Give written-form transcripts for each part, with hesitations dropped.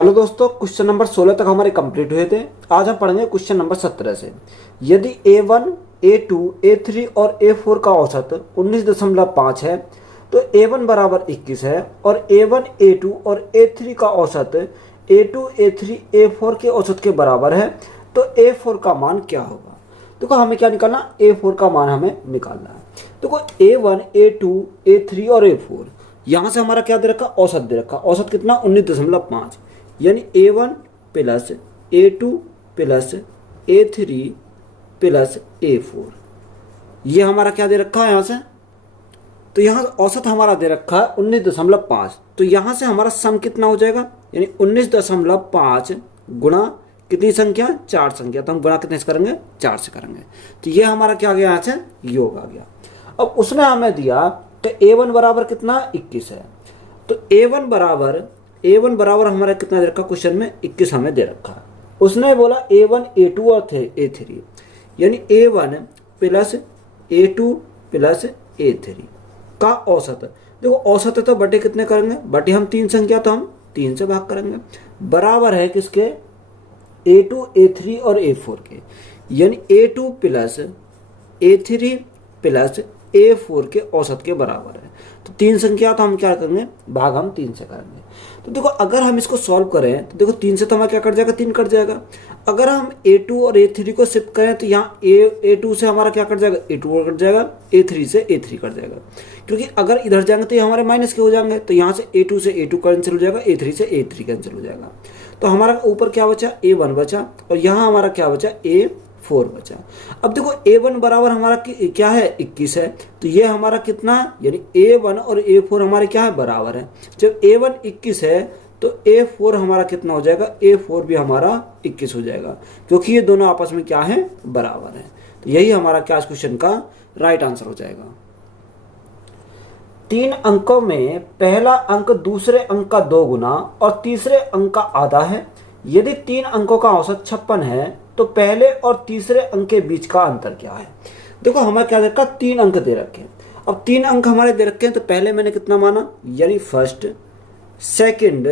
Hello दोस्तों, question number 16 तक हमारे कंप्लीट हुए थे। आज हम पढ़ेंगे क्वेश्चन नंबर 17 से। यदि A1, A2, A3 और A4 का औसत 19.5 है तो A1 बराबर 21 है और A1, A2 और A3 का औसत A2, A3, A4 के औसत के बराबर है तो A4 का मान क्या होगा। देखो हमें क्या निकालना, A4 का मान हमें निकालना है। देखो A1, A2, A3 और A4 यहाँ से हमारा क्या दे रखा, औसत दे रखा। औसत कितना, 19.5, यानी A1 plus A2 plus A3 plus A4, ये हमारा क्या दे रखा है यहाँ से। तो यहाँ औसत हमारा दे रखा है 19.5, तो यहाँ से हमारा सम कितना हो जाएगा, यानी 19.5 गुणा कितनी संख्या, 4 संख्या। तो हम गुणा कितने से करेंगे, 4 से करेंगे। तो ये हमारा क्या आ गया, यहाँ से योग आ गया। अब उसने हमें दिया कि A1 बराबर कितना, 21 है। तो A1 बराबर हमारा कितना दे रखा क्वेश्चन में, 21 हमें दे रखा है। उसने बोला A1, A2 और A3, यानी A1 plus A2 plus A3 का औसत। देखो औसत है तो बटे कितने करेंगे, बटे हम 3 संख्या तो हम 3 से भाग करेंगे, बराबर है किसके, A2, A3 और A4 के, यानी A2 plus A3 plus A4 के औसत के बराबर है। तो 3 संख्या तो हम क्या करेंगे, भाग हम 3 से करेंगे। तो देखो अगर हम इसको सॉल्व करें तो देखो 3 से तो हमारा क्या कट जाएगा, 3 कट जाएगा। अगर हम A2 और A3 को शिफ्ट करें तो यहाँ A2 से हमारा क्या कट जाएगा, A2 कट जाएगा, A3 से A3 कट जाएगा। क्योंकि अगर इधर जाएंगे तो ये हमारे माइनस के हो जाएंगे, तो यहाँ से A2 से A2 कैंसिल हो जाएगा, A3 से A3 कैंसिल हो जाएगा। तो हमारा ऊपर क्या बचा, A1 बचा, और यहाँ हमारा क्या बचा, A4 बचा। अब देखो A1 बराबर हमारा क्या है, 21 है। तो ये हमारा कितना, यानी A1 और A4 हमारे क्या है, बराबर है। जब A1 21 है तो A4 हमारा कितना हो जाएगा, A4 भी हमारा 21 हो जाएगा, क्योंकि ये दोनों आपस में क्या है, बराबर है। तो यही हमारा क्या क्वेश्चन का राइट आंसर हो जाएगा। 3 अंकों में पहला अंक दूसरे अंक का 2 गुना और तीसरे अंक का आधा है। यदि 3 अंकों का औसत 56 है तो पहले और तीसरे अंक के बीच का अंतर क्या है। देखो हमें क्या दे रखा, 3 अंक दे रखे हैं। अब 3 अंक हमारे दे रखे हैं तो पहले मैंने कितना माना, यानी फर्स्ट, सेकंड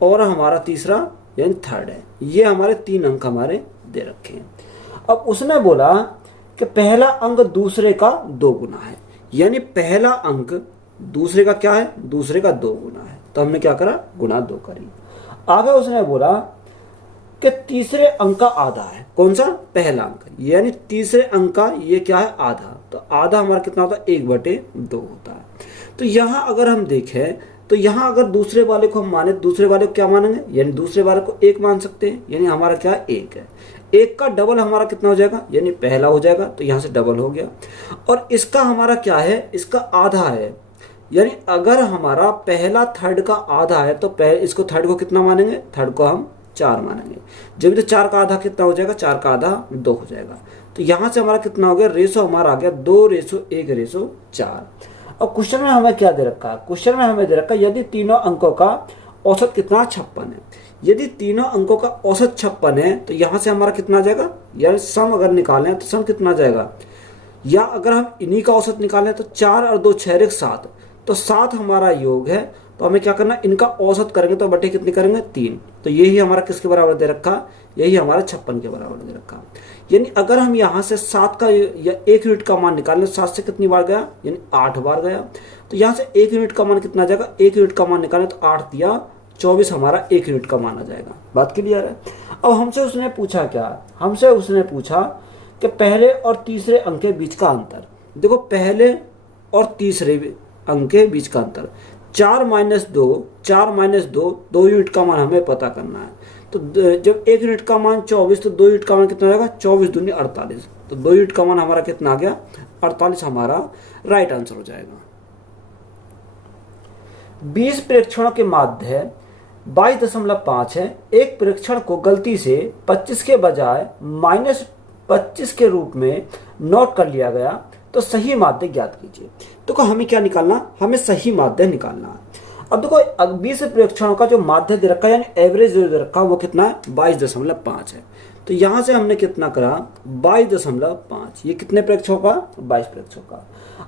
और हमारा तीसरा यानी थर्ड है। ये हमारे 3 अंक हमारे दे रखे हैं। अब उसने बोला कि पहला अंक दूसरे का 2 गुना है, यानी पहला अंक दूसरे का क्या है, दूसरे का 2 गुना है। तो हमने क्या करा, गुणा 2 करी। आगे उसने बोला कि तीसरे अंक का आधा है, कौन सा, पहला अंक, यानी तीसरे अंक का ये क्या है, आधा। तो आधा हमारा कितना होता है, 1/2 होता है। तो यहाँ अगर हम देखें तो यहाँ अगर दूसरे वाले को हम माने, दूसरे वाले को क्या मानेंगे, यानी दूसरे वाले को 1 मान सकते हैं, यानी हमारा क्या है, 1 है। 1 का डबल हमारा कितना हो जाएगा, यानी पहला हो जाएगा, तो यहाँ से डबल हो गया। और इसका हमारा क्या है, इसका आधा है, यानी अगर हमारा पहला थर्ड का आधा है तो इसको थर्ड को कितना मानेंगे, थर्ड को हम 4 मानेंगे। जब तो 4 का आधा कितना हो जाएगा, 4 का आधा 2 हो जाएगा। तो यहाँ से हमारा कितना हो गया, रेशो हमारा आ गया 2:1:4। अब क्वेश्चन में हमें क्या दे रखा है, क्वेश्चन में हमें दे रखा है यदि तीनों अंकों का औसत कितना, 56 है। यदि तीनों अंकों का औसत 56 है तो यहाँ से हमारा कितना आ जाएगा, यानी सम अगर निकालें तो सम कितना जाएगा, या अगर हम इन्हीं का औसत निकालें तो 4 और 2 6 7, तो 7 हमारा योग है। तो हमें क्या करना, इनका औसत करेंगे तो बटे कितने करेंगे, 3। तो यही हमारा किसके बराबर दे रखा, यही हमारा 56 के बराबर दे रखा। यानी अगर हम यहाँ से 7 का या 1 यूनिट का मान निकालें, 7 से कितनी बार गया, यानी 8 बार गया। तो यहाँ से 1 यूनिट का मान कितना जाएगा, 1 यूनिट का मान निकालें तो 8 दिया 24 हमारा 1 यूनिट का मान आ जाएगा। बात क्लियर है। अब हमसे उसने पूछा क्या, हमसे उसने पूछा कि पहले और तीसरे अंक के बीच का अंतर। देखो पहले और तीसरे अंक के बीच का अंतर 4 - 2, 2 यूनिट का मान हमें पता करना है। तो जब 1 यूनिट का मान 24 तो 2 यूनिट का मान कितना होगा, 24 दूनी 48। तो 2 यूनिट का मान हमारा कितना आ गया, 48 हमारा राइट आंसर हो जाएगा। 20 प्रेक्षणों के माध्य 22.5 है। एक प्रेक्षण को गलती से 25 के बजाय -25 के रूप में नोट कर लिया गया, तो सही माध्य ज्ञात कीजिए। तो हमें क्या निकालना, हमें सही माध्य निकालना है। अब देखो 20 प्रेक्षणों का जो माध्य दे रखा है, यानी एवरेज जो दे रखा है वो कितना है, 22.5 है। तो यहाँ से हमने कितना करा, 22.5। ये कितने प्रेक्षणों का, 22 प्रेक्षणों का।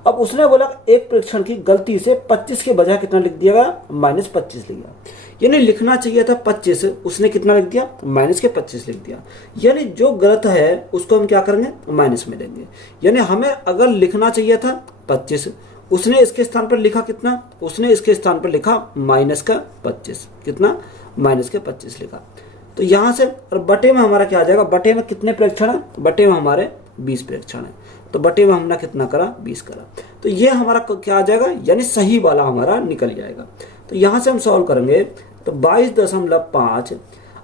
अब उसने बोला एक प्रेक्षण की गलती से 25 के बजाय कितना लिख दिया गया, -25 लिख दिया। यानी लिखना चाहिए था 25, उसने कितना लिख दिया, माइनस के 25 लिख दिया। यानी जो गलत है उसको हम क्या करेंगे, माइनस में लेंगे। यानी हमें अगर लिखना चाहिए था 25, उसने इसके स्थान पर लिखा कितना, उसने इसके स्थान पर लिखा माइनस का 25, कितना, माइनस के 25 लिखा। तो यहां से और बटे में हमारा क्या आ जाएगा, बटे में कितने प्रेक्षण है, बटे में हमारे 20 प्रेक्षण है। तो बटे में हमने कितना करा, 20 करा। तो ये हमारा क्या आ जाएगा, यानी सही वाला हमारा निकल जाएगा। तो यहां से हम सॉल्व करेंगे तो 22.5,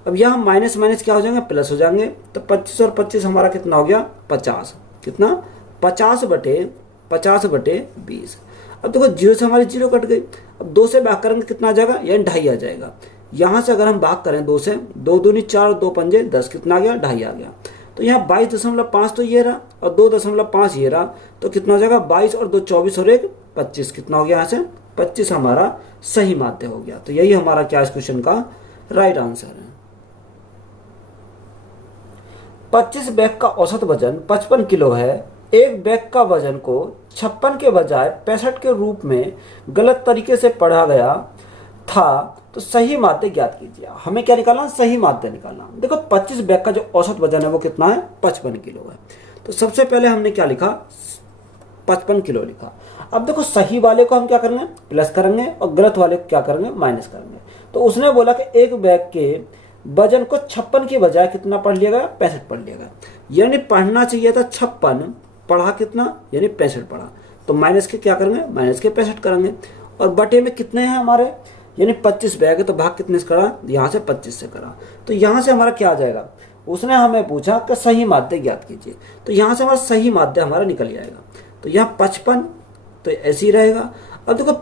अब यहाँ माइनस माइनस क्या हो जाएंगे, प्लस हो जाएंगे। तो 25 और 25 हमारा कितना हो गया, 50, कितना, 50 बटे 20। अब देखो 0 से हमारी 0 कट गई। अब 2 से भाग करेंगे कितना आ जाएगा, यानी 2.5 आ जाएगा। यहाँ से अगर हम भाग करें 2 से, 2 दूनी 4, 2 पंजे 10, कितना आ गया, 2.5 आ गया। तो यहाँ 22.5 तो ये रहा और 2.5 ये रहा। तो कितना हो जाएगा, 22 और 2 24 और 1 25, कितना हो गया, यहाँ से 25 हमारा सही माध्य हो गया। तो यही हमारा क्या इस क्वेश्चन का राइट आंसर है। 25 बैग का औसत वजन 55 किलो है। एक बैग का वजन को 56 के बजाय 65 के रूप में गलत तरीके से पढ़ा गया था, तो सही माध्य ज्ञात कीजिए। हमें क्या निकालना, सही माध्य निकालना। देखो 25 बैग का जो औसत वजन है वो कितना है, 55 किलो है। तो सबसे पहले हमने क्या लिखा, 55 किलो लिखा। अब देखो सही वाले को हम क्या करेंगे, प्लस करेंगे और गलत वाले को क्या करेंगे, माइनस करेंगे। तो उसने बोला कि एक बैग के वजन को 56 की बजाय कितना पढ़ लिया गया, 65 पढ़ लिया गया। यानी पढ़ना चाहिए था 56, पढ़ा कितना, यानी 65 पढ़ा। तो माइनस के क्या करेंगे, माइनस के 65 करेंगे। और बटे में कितने हैं हमारे, यानी 25 बैग है, तो भाग कितने से करा, यहाँ से 25 से करा। तो यहाँ से हमारा क्या आ जाएगा, उसने हमें पूछा कि सही माध्य ज्ञात कीजिए। तो यहाँ से हमारा सही माध्य हमारा निकल जाएगा। तो यहाँ 55 तो ऐसे ही रहेगा। अब देखो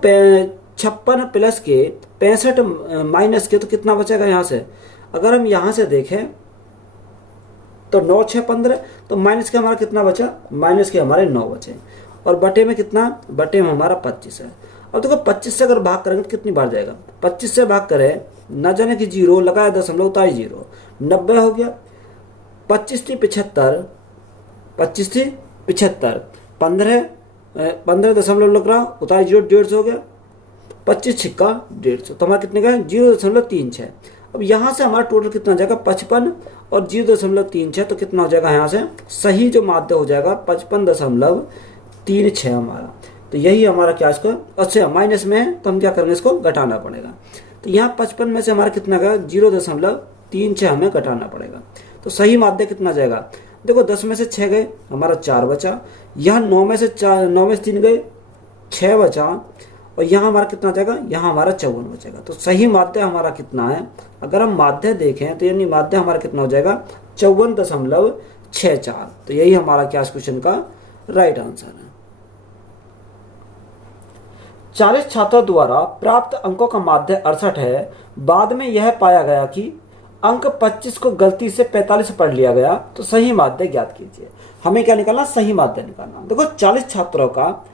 56 प्लस के 65 माइनस के, तो कितना बचेगा यहाँ से, अगर हम यहाँ से देखें तो 9 6 15, तो माइनस के हमारा कितना बचा, माइनस के हमारे 9 बचे। और बटे में कितना, बटे में हमारा 25 है। अब देखो 25 से अगर भाग करेंगे तो कितनी बार जाएगा, 25 से भाग करें, न जाने कि 0 लगाया दशमलव उतारी 0, 90 हो गया। 25 थी 75, 25 थी 75, 15 दशमलव लग रहा, उतारी 0, 150 हो गया। 25 छिक्का 150, तो हमारा कितने का है, 0.36। अब यहाँ से हमारा टोटल कितना हो जाएगा, 55 और 0.36, तो कितना हो जाएगा, यहाँ से सही जो माध्य हो जाएगा 55.36 हमारा। तो यही हमारा क्या, इसको अच्छा माइनस में है तो हम क्या करेंगे, इसको घटाना पड़ेगा। तो यहाँ 55 में से हमारा कितना गया, 0.36 हमें घटाना पड़ेगा। तो सही माध्य कितना जाएगा, देखो 10 में से 6 गए, हमारा 4 बचा। यहाँ 9 में से 3 गए, 6 बचा। और यहाँ हमारा कितना जाएगा, यहाँ हमारा 54 बचेगा। तो सही माध्य हमारा कितना है, अगर हम माध्य देखें तो यानी माध्य हमारा कितना हो जाएगा, 54.64। तो यही हमारा क्या इस क्वेश्चन का राइट आंसर है। 40 छात्रों द्वारा प्राप्त अंकों का माध्य 68 है। बाद में यह पाया गया कि अंक 25 को गलती से 45 पढ़ लिया गया, तो सही माध्य ज्ञात कीजिए। हमें क्या निकालना, सही माध्य निकालना। देखो 40 छात्रों का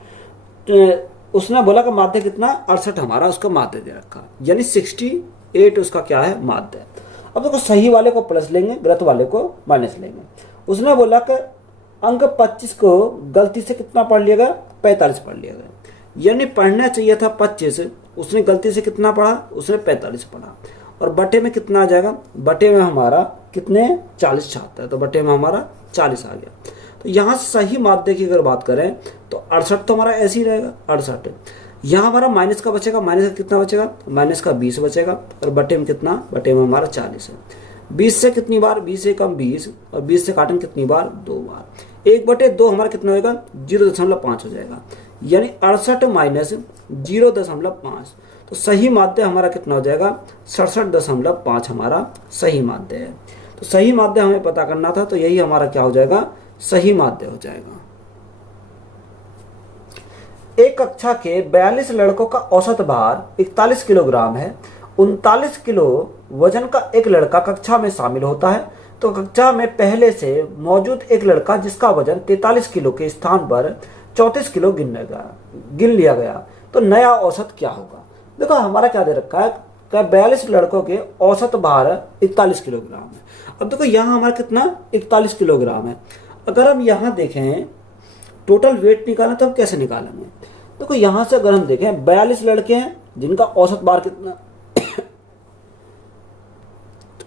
उसने बोला कि माध्य कितना, 68 हमारा उसका माध्य दे रखा, यानी 68 उसका क्या है, माध्य। अब देखो सही वाले को प्लस लेंगे, गलत वाले को माइनस लेंगे। उसने बोला कि अंक 25 को गलती से कितना पढ़ लिया गया, 45 पढ़ लिया गया। यानी पढ़ना चाहिए था 25, उसने गलती से कितना पढ़ा, उसने 45 पढ़ा। और बटे में कितना आ जाएगा, बटे में हमारा कितने, 40 छात्र है, तो बटे में हमारा 40 आ गया। तो यहाँ सही माध्य की अगर बात करें तो 68 तो हमारा ऐसे ही रहेगा, 68। यहाँ हमारा माइनस का बचेगा, माइनस का कितना बचेगा, माइनस का 20 बचेगा। और बटे में कितना, बटे में हमारा 40 है। 20 से कितनी बार, 20 से कम 20, और 20 से काटेंगे कितनी बार, 2 बार। 1/2 हमारा कितना होगा, 0.5 हो जाएगा। यानी 68 माइनस 0.5, तो सही माध्य हमारा कितना हो जाएगा, 67.5 हमारा सही माध्य है। तो सही माध्य हमें पता करना था, तो यही हमारा क्या हो जाएगा, सही माध्य हो जाएगा। एक कक्षा के 42 लड़कों का औसत भार 41 किलोग्राम है। 39 किलो वजन का एक लड़का कक्षा में शामिल होता है, तो कक्षा में पहले से मौजूद एक लड़का जिसका वजन 43 किलो के स्थान पर 34 किलो गिन लिया गया, तो नया औसत क्या होगा। देखो हमारा क्या दे रखा है, 42 लड़कों के औसत भार 41 किलोग्राम है। अब देखो यहाँ हमारा कितना, 41 किलोग्राम है। अगर हम यहाँ देखें टोटल वेट निकालें तो हम कैसे निकालेंगे, देखो यहाँ से अगर हम देखें 42 लड़के हैं जिनका औसत भार कितना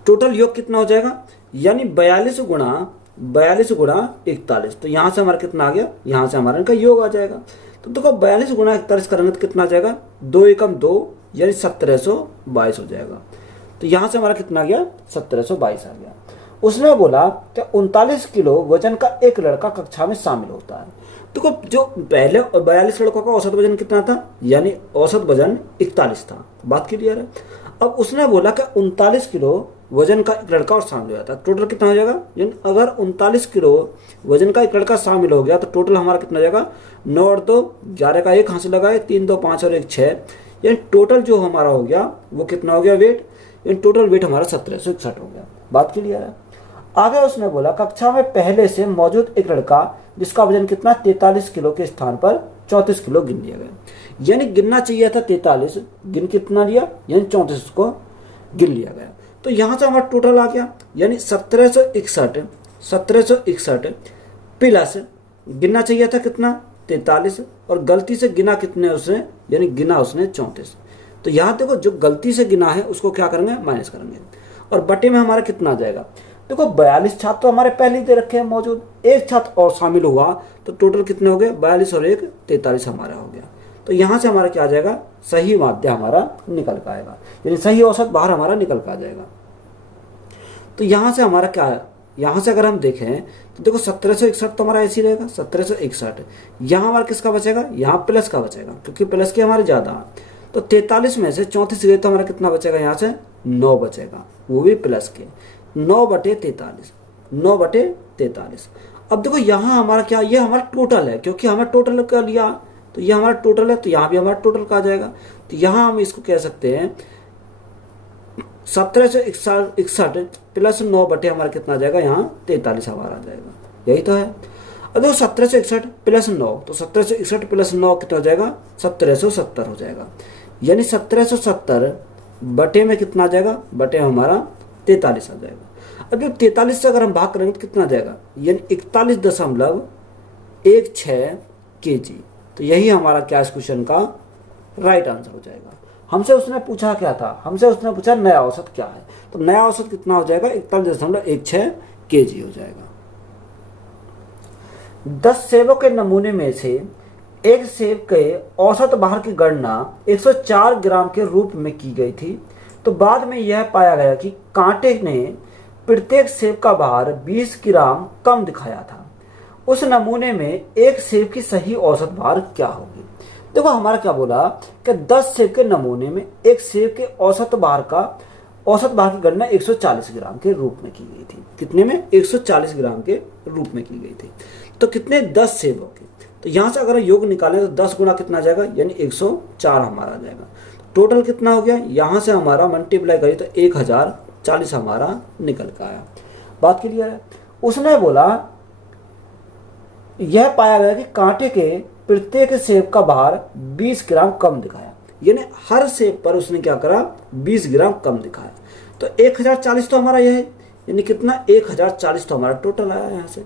टोटल योग कितना हो जाएगा, यानी 42 गुणा 41, तो यहाँ से हमारा कितना आ गया, यहाँ से हमारा इनका योग आ जाएगा। तो देखो 42 गुणा 41 करेंगे तो कितना आ जाएगा, 2 एकम 2 यानी 1722 हो जाएगा। तो यहाँ से हमारा कितना आ गया, 1722 आ गया। उसने बोला कि 39 किलो वजन का एक लड़का कक्षा में शामिल होता है। देखो जो पहले 42 लड़कों का औसत वजन कितना था, यानी औसत वजन 41 था, बात क्लियर है। अब उसने बोला कि 39 किलो वजन का एक लड़का और शामिल हो जाता है, टोटल कितना हो जाएगा, यानी अगर 39 किलो वजन का एक लड़का शामिल हो गया तो टोटल हमारा कितना हो जाएगा, 9 और 2 11 का 1 हासिल लगाए, 3 2 5 और 1 6, यानी टोटल जो हमारा हो गया वो कितना हो गया वेट, यानी टोटल वेट हमारा 1761 हो गया। बात क्लियर है। आगे उसने बोला कक्षा में पहले से मौजूद एक लड़का जिसका वजन कितना 43 किलो के स्थान पर 34 किलो गिन लिया गया, यानी गिनना चाहिए था 43, गिन कितना लिया, यानी 34 को गिन लिया गया। तो यहाँ से हमारा टोटल आ गया, यानी 1761 प्लस गिनना चाहिए था कितना 43, और गलती से गिना कितने उसने, यानी गिना उसने 34। तो यहाँ देखो जो गलती से गिना है उसको क्या करेंगे, माइनस करेंगे, और बटे में हमारा कितना आ जाएगा। देखो 42 छात्र तो हमारे पहले ही दे रखे हैं मौजूद, एक छात्र और शामिल हुआ तो टोटल कितने हो गए, 42 और 1 43 हमारा हो गया। तो यहाँ से हमारा क्या आ जाएगा, सही माध्य हमारा निकल का आएगा, यानी सही औसत बाहर हमारा निकल का आ जाएगा। तो यहाँ से हमारा क्या है, यहाँ से अगर हम देखें तो देखो 1761 तो हमारा ऐसे ही रहेगा, 1761। यहाँ हमारा किसका बचेगा, यहाँ प्लस का बचेगा, क्योंकि प्लस के हमारे ज़्यादा है। तो 43 में से 34 गए तो हमारा कितना बचेगा, यहाँ से 9 बचेगा, वो भी प्लस के 9/43, 9/43। अब देखो यहाँ हमारा क्या, ये हमारा टोटल है, क्योंकि हमारा टोटल का लिया तो ये हमारा टोटल है, तो यहाँ भी हमारा टोटल का आ जाएगा। तो यहाँ हम इसको कह सकते हैं 1761 प्लस 9 बटे हमारा कितना आ जाएगा, यहाँ 43 हमारा आ जाएगा, यही तो है। अब देखो 1761 प्लस 9, तो 1761 प्लस 9 कितना हो जाएगा, 1770 हो जाएगा, यानी 1770 बटे में कितना आ जाएगा, बटे हमारा 43 आ जाएगा। अब जब 43 से अगर हम भाग करेंगे तो कितना आ जाएगा, यानी 41.16 kg। तो यही हमारा क्या इस क्वेश्चन का राइट आंसर हो जाएगा। हमसे उसने पूछा क्या था, हमसे उसने पूछा नया औसत क्या है, तो नया औसत कितना हो जाएगा, 41.16 kg हो जाएगा। 10 सेबों के नमूने में से एक सेब के औसत भार की गणना 104 ग्राम के रूप में की गई थी, तो बाद में यह पाया गया कि कांटे ने प्रत्येक सेब का भार 20 ग्राम कम दिखाया था। उस नमूने में एक सेब की सही औसत भार क्या होगी। देखो हमारा क्या बोला कि 10 सेब के नमूने में एक सेब के औसत भार की गणना 140 ग्राम के रूप में की गई थी। कितने में, 140 ग्राम के रूप में की गई थी। तो कितने, 10 सेबों के। तो यहाँ से अगर योग निकालें तो 10 गुना कितना आ जाएगा, यानी 104 हमारा आ जाएगा। टोटल कितना हो गया, यहाँ से हमारा मल्टीप्लाई करिए तो 1040 हमारा निकल का आया। बात क्लियर है। उसने बोला यह पाया गया कि कांटे के प्रत्येक सेब का भार 20 ग्राम कम दिखाया, यानी हर सेब पर उसने क्या करा, 20 ग्राम कम दिखाया। तो 1040 तो हमारा यह है, यानी कितना, 1040 तो हमारा टोटल आया यहाँ से,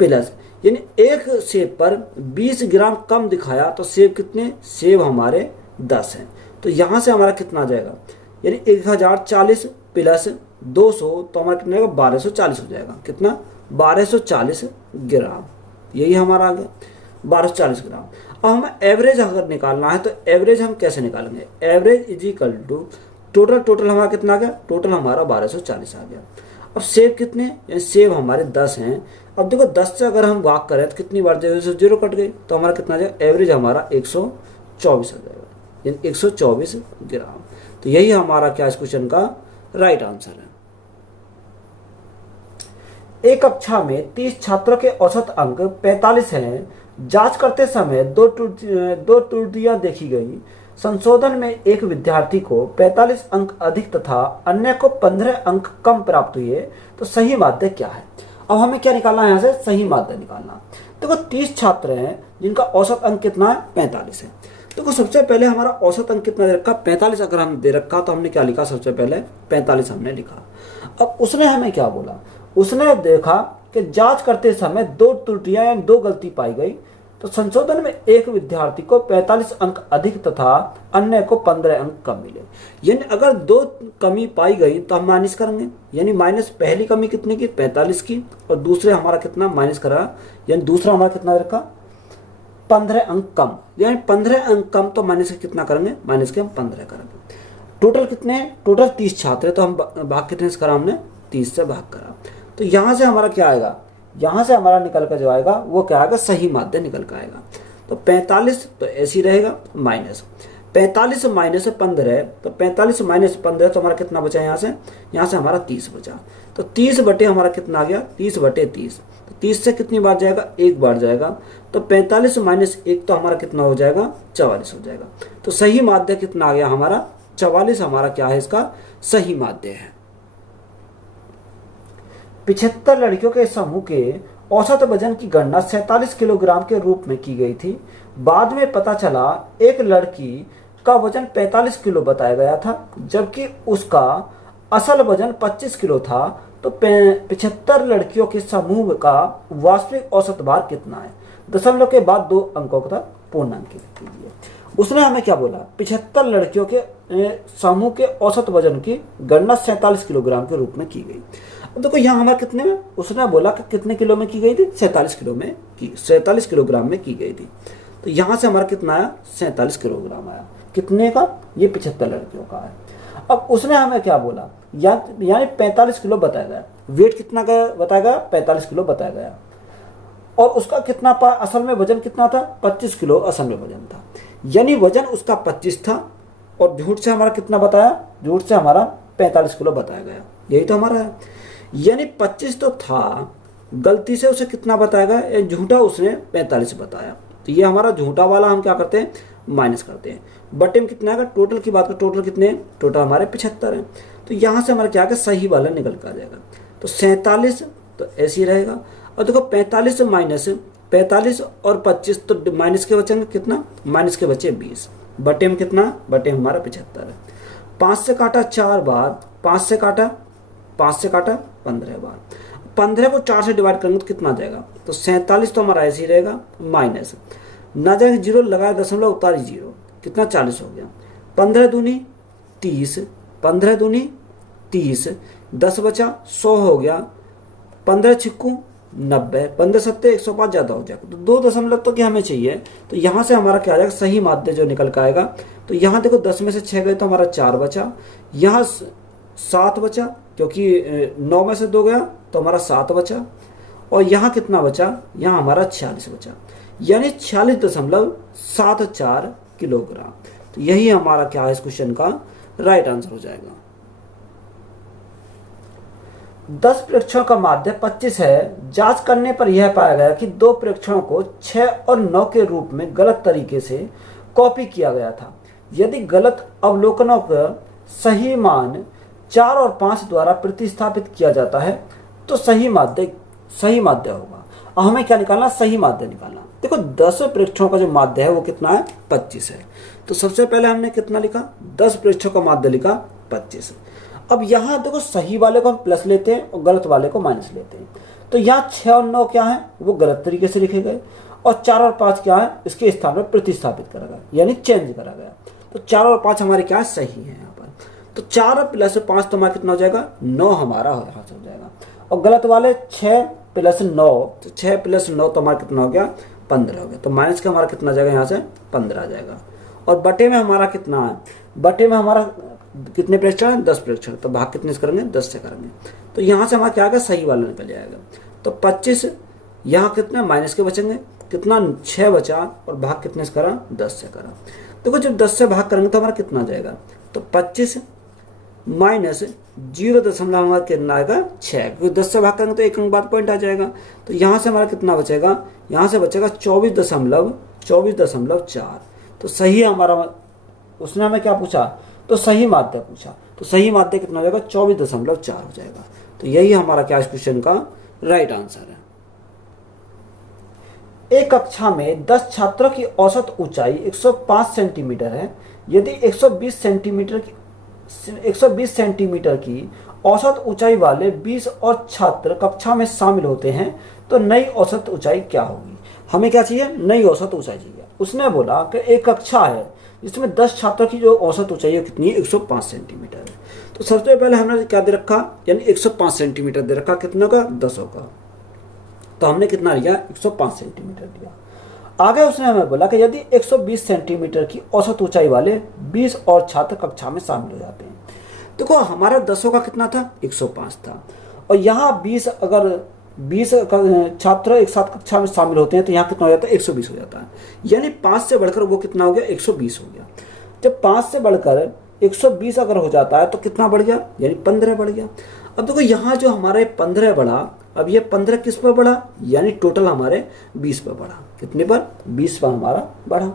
प्लस यानी एक सेब पर 20 ग्राम कम दिखाया, तो सेब कितने, सेब हमारे 10 हैं। तो यहाँ से हमारा कितना आ जाएगा, यानी 1040 प्लस 200 तो हमारा कितना आएगा, 1240 हो जाएगा। कितना, 1240 ग्राम, यही हमारा आ गया 1240 ग्राम। अब हमें एवरेज अगर निकालना है तो एवरेज हम कैसे निकालेंगे, average is equal to total हमारा कितना आ गया, टोटल हमारा 1240 आ गया। अब सेब कितने, यानी सेब हमारे 10 हैं। अब देखो 10 से अगर हम भाग करें तो कितनी बार 0 कट गई, तो हमारा कितना आ जाएगा, एवरेज हमारा 124 आ जाएगा, यानी 124 ग्राम। तो यही हमारा क्या इस क्वेश्चन का राइट आंसर है। एक कक्षा में 30 छात्रों के औसत अंक 45 हैं। जांच करते समय दो त्रुटियां देखी गई। संशोधन में एक विद्यार्थी को 45 अंक अधिक तथा अन्य को 15 अंक कम प्राप्त हुए, तो सही माध्य क्या है। अब हमें क्या निकालना है, यहाँ से सही माध्य निकालना। देखो 30 छात्र हैं जिनका औसत अंक कितना है, 45 है। देखो सबसे पहले हमारा औसत अंक कितना दे रखा, 45 अगर हम दे रखा तो हमने क्या लिखा, सबसे पहले 45 हमने लिखा। अब उसने हमें क्या बोला, उसने देखा कि जांच करते समय 2 त्रुटियां या 2 गलती पाई गई, तो संशोधन में एक विद्यार्थी को 45 अंक अधिक तथा अन्य को 15 अंक कम मिले। यानी अगर दो कमी पाई गई तो हम माइनस करेंगे, यानी माइनस पहली कमी कितने की 45 की, और दूसरे हमारा कितना माइनस करा, यानी दूसरा हमारा कितना रखा 15 अंक कम, यानी 15 अंक कम तो माइनस के कितना करेंगे, माइनस के हम 15 करेंगे। टोटल कितने हैं, टोटल 30 छात्र है, तो हम भाग कितने से करा, हमने 30 से भाग करा। तो यहाँ से हमारा क्या आएगा, यहाँ से हमारा निकल कर जो आएगा वो क्या आएगा, सही माध्य निकल कर आएगा। तो 45 तो ऐसे ही रहेगा, माइनस 45 माइनस 15, तो 45 माइनस 15 तो हमारा कितना बचा यहाँ से हमारा 30 बचा। तो 30 बटे हमारा कितना आ गया, 30 बटे 30। तो 30 से कितनी बार जाएगा, एक बार जाएगा। तो 45 माइनस 1 तो हमारा कितना हो जाएगा, 44 हो जाएगा। तो सही माध्य कितना आ गया हमारा, 44 हमारा क्या है, इसका सही माध्य है। 75 लड़कियों के समूह के औसत वजन की गणना 47 किलोग्राम के रूप में की गई थी। बाद में पता चला एक लड़की का वजन 45 किलो बताया गया था, जबकि उसका असल वजन 25 किलो था। तो 75 लड़कियों के समूह का वास्तविक औसत भार कितना है। दशमलव के बाद 2 अंकों का पूर्णांक कीजिए। उसने हमें क्या बोला, 75 लड़कियों के समूह के औसत वजन की गणना 47 किलोग्राम के रूप में की गई। अब देखो यहाँ हमारा कितने में, उसने बोला कि कितने किलो में की गई थी, 47 किलोग्राम में की गई थी। तो यहाँ से हमारा कितना आया, 47 किलोग्राम आया। कितने का, ये 75 लड़कियों का है। अब उसने हमें क्या बोला, यानी 45 किलो बताया गया, वेट कितना गया बताया गया, 45 किलो बताया गया, और उसका कितना असल में वजन कितना था, 25 किलो असल में वजन था। यानी वजन उसका 25 था और झूठ से हमारा कितना बताया, झूठ से हमारा 45 किलो बताया गया। यही तो हमारा है, यानी 25 तो था, गलती से उसे कितना बताया गया, झूठा उसने 45 बताया। तो ये हमारा झूठा वाला हम क्या करते हैं, माइनस करते हैं। बटे में कितना आएगा, टोटल की बात करें, टोटल कितने हैं, टोटल हमारे 75 हैं। तो यहाँ से हमारा क्या आएगा, सही वाला निकल कर आ जाएगा। तो 47 तो ऐसे ही रहेगा। और देखो 45 माइनस 45 और 25 तो माइनस के बचेंगे कितना, माइनस के बचे 20, बटे में कितना, बटे में हमारा 75 है। 5 से काटा 4 बार, 5 से काटा 15 बार, 15 को 4 से डिवाइड करेंगे तो कितना आ जाएगा, तो 47 तो हमारा ऐसे ही रहेगा, माइनस ना जाएगा, जीरो लगाया, दशमलव उतारी जीरो, कितना 40 हो गया। 15 दूनी 30, 15 दूनी 30, 10 बचा 100 हो गया, 15 छिक्कू 90, 15 सत्ते 105 ज़्यादा हो जाएगा। तो 2 दशमलव तो क्या हमें चाहिए। तो यहाँ से हमारा क्या आ जाएगा, सही माध्य जो निकल कर आएगा। तो यहाँ देखो 10 में से 6 गए तो हमारा 4 बचा, यहाँ 7 बचा, क्योंकि 9 में से 2 गया तो हमारा 7 बचा, और यहाँ कितना बचा, यहाँ हमारा 46 बचा, यानी 46.74 किलोग्राम। तो यही हमारा क्या है, इस क्वेश्चन का राइट आंसर हो जाएगा। 10 प्रेक्षणों का माध्य 25 है। जांच करने पर यह पाया गया कि 2 प्रेक्षणों को 6 और 9 के रूप में गलत तरीके से कॉपी किया गया था। यदि गलत अवलोकनों का सही मान 4 और 5 द्वारा प्रतिस्थापित किया जाता है तो सही माध्य होगा। अब हमें क्या निकालना, सही माध्य निकालना। देखो 10 प्रेक्षणों का जो माध्य है वो कितना है, 25 है। तो सबसे पहले हमने कितना लिखा, 10 प्रेक्षणों का माध्य लिखा 25। अब यहाँ देखो सही वाले को हम प्लस लेते हैं और गलत वाले को माइनस लेते हैं। तो यहाँ 6 और 9 क्या है, वो गलत तरीके से लिखे गए, और 4 और 5 क्या है, इसके स्थान पर प्रतिस्थापित करा गया, यानी चेंज करा गया। तो 4 और 5 हमारे क्या सही है यहाँ पर। तो 4 प्लस 5 तो हमारा कितना हो जाएगा, 9 हमारा यहाँ से हो जाएगा। और गलत वाले 6 प्लस 9, तो 6 प्लस 9 तो हमारा कितना हो गया, 15 हो गया। तो माइनस का हमारा कितना जाएगा, यहाँ से 15 आ जाएगा। और बटे में हमारा कितना है, बटे में हमारा कितने प्रेक्षण है, 10 प्रेक्षण। तो भाग कितने से करेंगे, 10 से करेंगे। तो यहाँ से हमारा क्या आएगा, सही वाला निकल जाएगा। तो 25 यहाँ कितने माइनस के बचेंगे, कितना 6 बचा, और भाग कितने से करा, 10 से करा। देखो जब 10 से भाग करेंगे तो हमारा कितना आ जाएगा, तो 25 माइनस 0.6 हमारा कितना आएगा, 6, क्योंकि 10 से भाग करेंगे तो 1 अंक बाद पॉइंट आ जाएगा। तो यहाँ से हमारा कितना बचेगा, यहाँ से बचेगा 24.4। तो सही हमारा, उसने हमें क्या पूछा, तो सही माध्य पूछा। तो सही माध्य कितना हो जाएगा, 24.4 हो जाएगा। तो यही हमारा क्या इस क्वेश्चन का राइट आंसर है। एक कक्षा में 10 छात्रों की औसत ऊंचाई 105 सेंटीमीटर है। यदि 120 सेंटीमीटर की औसत ऊंचाई वाले 20 और छात्र कक्षा में शामिल होते हैं तो नई औसत ऊंचाई क्या होगी। हमें क्या चाहिए, नई औसत ऊंचाई चाहिए। उसने बोला कि एक कक्षा है जिसमें 10 छात्रों की जो औसत ऊंचाई है कितनी है, 105 सेंटीमीटर है। तो सबसे पहले हमने क्या दे रखा, यानी 105 सेंटीमीटर दे रखा, कितने का, 10 का। तो हमने कितना लिया, 105 सेंटीमीटर लिया। आगे उसने हमें बोला कि यदि 120 सेंटीमीटर की औसत ऊंचाई वाले 20 और छात्र कक्षा में शामिल हो जाते हैं। देखो हमारा 10 का कितना था, 105 था, और यहाँ 20 अगर 20 छात्र एक साथ कक्षा में शामिल होते हैं तो यहाँ कितना हो जाता है, 120 हो जाता है। यानी 5 से बढ़कर वो कितना हो गया, 120 हो गया। जब 5 से बढ़कर 120 अगर हो जाता है तो कितना बढ़ गया, यानी 15 बढ़ गया। अब देखो यहाँ जो हमारे 15 बढ़ा, अब ये 15 किस पर बढ़ा, यानी टोटल हमारे 20 पर बढ़ा। कितने पर, 20 पर हमारा बढ़ा।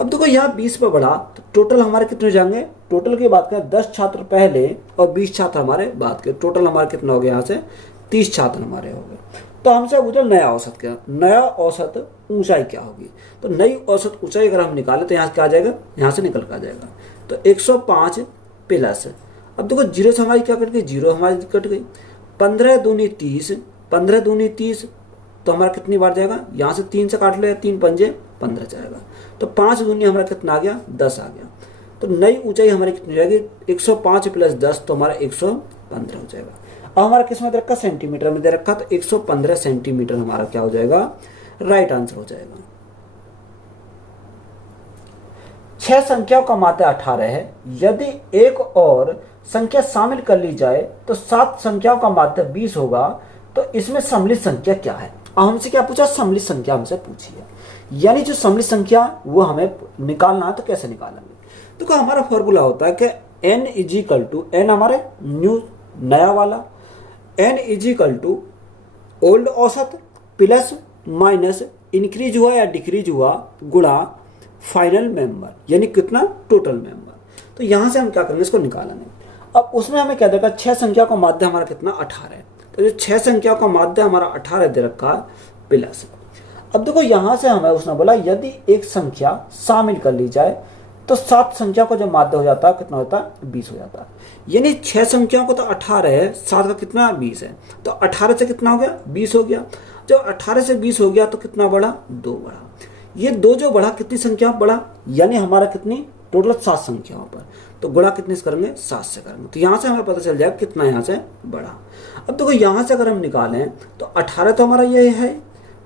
अब देखो यहाँ 20 पर बढ़ा तो टोटल हमारे कितने हो जाएंगे, टोटल की बात करें 10 छात्र पहले और 20 छात्र हमारे बाद के, टोटल हमारे कितना हो गया, यहाँ से 30 छात्र हमारे हो गए। तो हमसे पूछा नया औसत क्या, नया औसत ऊंचाई क्या होगी। तो नई औसत ऊंचाई अगर हम निकाले तो यहाँ से क्या आ जाएगा, यहाँ से निकल कर आ जाएगा। तो 105 प्लस, अब देखो जीरो से हमारी क्या कट गई, जीरो हमारी कट गई। 15 दूनी 30, 15 दूनी 30, तो हमारा कितनी बार जाएगा, यहाँ से 3 से काट लो, 3 पंजे 15 जाएगा। तो 5 दूनी हमारा कितना आ गया, 10 आ गया। तो नई ऊंचाई हमारी कितनी हो जाएगी, 105 प्लस 10, तो हमारा 115 हो जाएगा। अब हमारा किस में दे रखा, सेंटीमीटर में दे रखा, तो 115 सेंटीमीटर हमारा क्या हो जाएगा, राइट आंसर हो जाएगा। 6 संख्याओं का माध्य 18 है, यदि एक और संख्या शामिल कर ली जाए तो 7 संख्याओं का माध्य 20 होगा। तो इसमें सम्मिलित संख्या क्या है। अब हमसे क्या पूछा, सम्मिलित संख्या हमसे पूछी है, यानी जो सम्मिलित संख्या वो हमें निकालना है। तो कैसे निकालेंगे, तो हमारा फॉर्मूला होता है कि n इजिकल टू, n हमारे न्यू नया वाला, n इजिकल टू ओल्ड औसत प्लस माइनस इंक्रीज हुआ या डिक्रीज हुआ गुणा फाइनल मेंबर, यानी कितना, टोटल मेंबर। तो यहां से हम क्या करेंगे, इसको निकालेंगे। अब उसमें हमें क्या देखा, 6 संख्या का माध्य हमारा कितना, 18 है। तो जो 6 संख्या का माध्य हमारा 18 दे रखा प्लस। अब देखो यहां से हमें उसने बोला यदि एक संख्या शामिल कर ली जाए तो 7 संख्या का जो माध्य हो जाता है कितना होता है, 20 हो जाता है। यानी 6 संख्याओं को तो 18 है, 7 का कितना, 20 है। तो 18 से कितना हो गया, 20 हो गया। जब 18 से 20 हो गया तो कितना बढ़ा, 2 बढ़ा। ये 2 जो बढ़ा कितनी संख्या बढ़ा, यानी हमारा कितनी, टोटल 7 संख्याओं पर। तो गुणा कितने से करेंगे, 7 से करेंगे। तो यहाँ से हमें पता चल जाएगा कितना यहाँ से बढ़ा। अब देखो यहाँ से अगर हम निकालें तो 18 तो हमारा ये है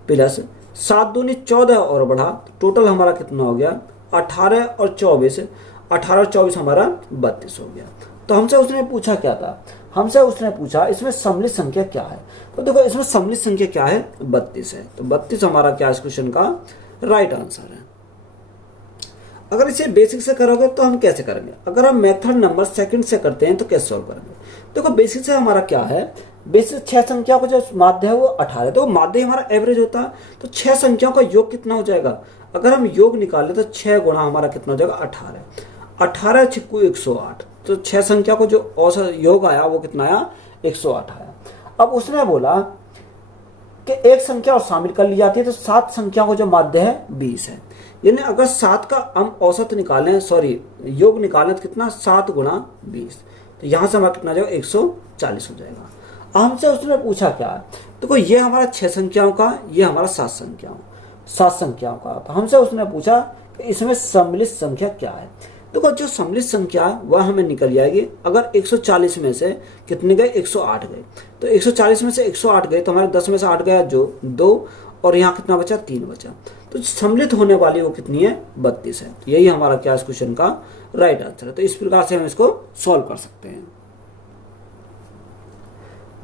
प्लस 7 दूनी 14 और बढ़ा, टोटल हमारा कितना हो गया, 18 और 24, 18 और 24 हमारा 32 हो गया। तो हमसे उसने पूछा क्या था, हमसे उसने पूछा इसमें सम्मिलित संख्या क्या है। तो देखो इसमें सम्मिलित संख्या क्या है, 32 है। तो 32 हमारा क्या इस क्वेश्चन का राइट आंसर है। अगर इसे बेसिक से करोगे तो हम कैसे करेंगे, अगर हम मेथड नंबर सेकंड से करते हैं तो कैसे सॉल्व करेंगे। देखो बेसिक से हमारा क्या है, बेसिक 6 संख्या का जो माध्य है वो 18, तो माध्य हमारा एवरेज होता है। तो 6 संख्याओं का योग कितना हो जाएगा, अगर हम योग निकालें तो 6 गुणा हमारा कितना हो जाएगा, 18, 18 छिक्कू 108। तो 6 संख्या को जो औसत योग आया वो कितना आया, 108 आया। अब उसने बोला कि एक संख्या और शामिल कर ली जाती है तो 7 संख्या को जो माध्य है 20 है। यानी अगर 7 का हम औसत निकालें, सॉरी योग निकालें तो कितना, 7 गुणा 20, तो यहां से हमारा कितना जाएगा, 140 हो जाएगा। हमसे उसने पूछा क्या है, तो ये हमारा 6 संख्याओं का, ये हमारा 7 संख्याओं का। तो हमसे उसने पूछा कि इसमें सम्मिलित संख्या क्या है। देखो जो सम्मिलित संख्या वह हमें निकल जाएगी। अगर 140 में से कितने गए, 108 गए, तो 140 में से 108 गए तो हमारे 10 में से 8 गया जो 2, और यहाँ कितना बचा, 3 बचा। तो सम्मिलित होने वाली वो कितनी है, 32 है। तो यही हमारा क्या इस क्वेश्चन का राइट आंसर है। तो इस प्रकार से हम इसको सॉल्व कर सकते हैं।